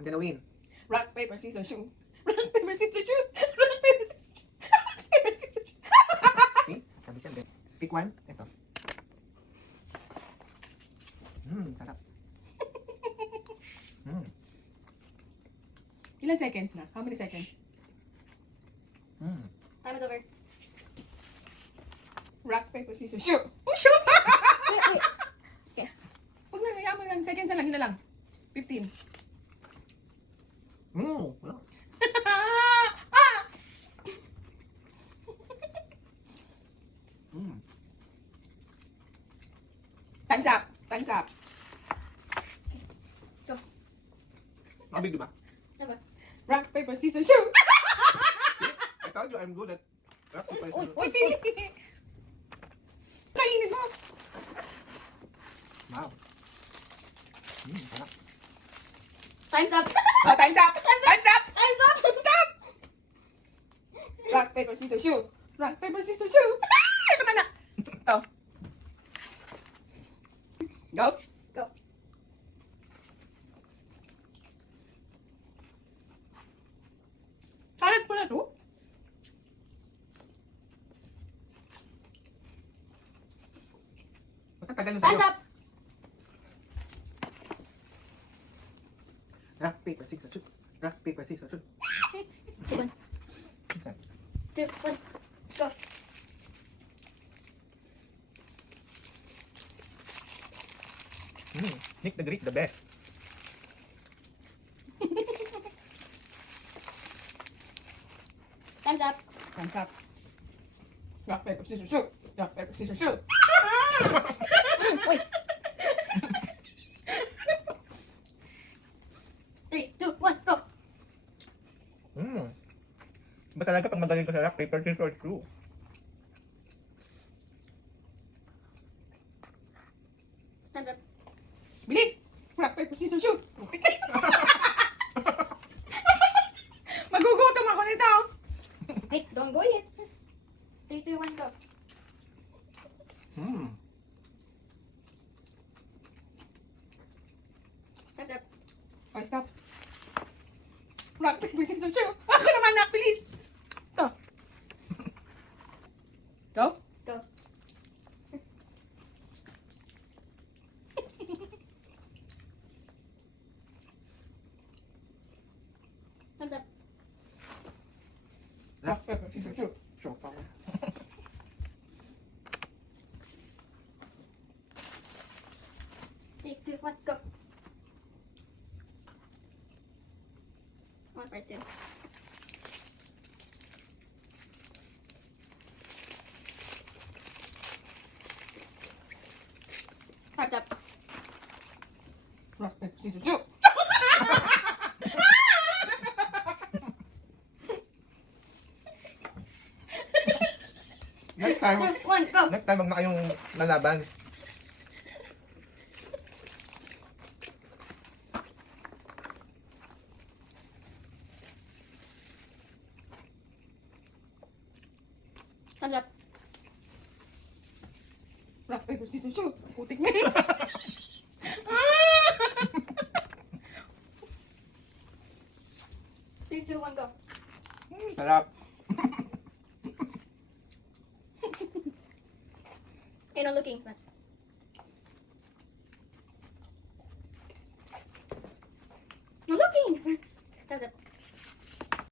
I'm gonna win. Rock, paper, scissors, shoe. Rock, paper, scissors, shoe. Rock, paper, scissors. Rock, paper, scissors, shoe. See? Sabi siya, hindi. Pick one. Ito. Sarap. Ilan seconds na? How many seconds? Time is over. Rock, paper, scissors, shoe. Oh, shoe! Wait. Okay. Huwag na, hayaan mo lang. Seconds na lang, yun na lang. 15. Wala. Time's up. Time's up. Mabig, di ba? Never. Rock, paper, scissors, shoe. I told you I'm good at rock, paper, Uy, scissors. Uy, pili. Kainin mo. Wow. Sarap. Time's up. Oh, time's up. Time's up. Time's up. Stop. Rock, paper, scissors, shoe. Rock, paper, scissors, shoe. Ito na na. Ito. Go. Go. Salad po na to. Matatagal na Time's sa'yo. up. Rock, paper, scissors, shoot. Rock, paper, scissors, shoot. 1, 2, 1. Go. Nick the Greek, the best. Time's up. Time's up. Rock, paper, scissors, shoe. Rock, paper, scissors, shoe. Wait. 3, 2, 1, go. Ba talaga pag magaling ka sa rock, paper, scissors, shoe? Time's up. Bilis! Rock, paper, scissors, shoe. Magugutom ako nito. Wait, don't go yet. 3, 2, 1, go. Time's up. Oh, stop. Rock, paper, scissors, shoe. Ako naman nak, bilis. Ito. Go. Go. Time's up. Rock, paper, scissors, shoe. Show power. 3, 2, 1, go. 1 first, 2. Time's up. Rock, paper, scissors, shoe. Next time, 2, 1, go. next time wag na kayong lalaban. Time's up. Rock, paper, scissors, shoe. Putik na yun. Three, two, one, go. Sarap. Okay, no looking.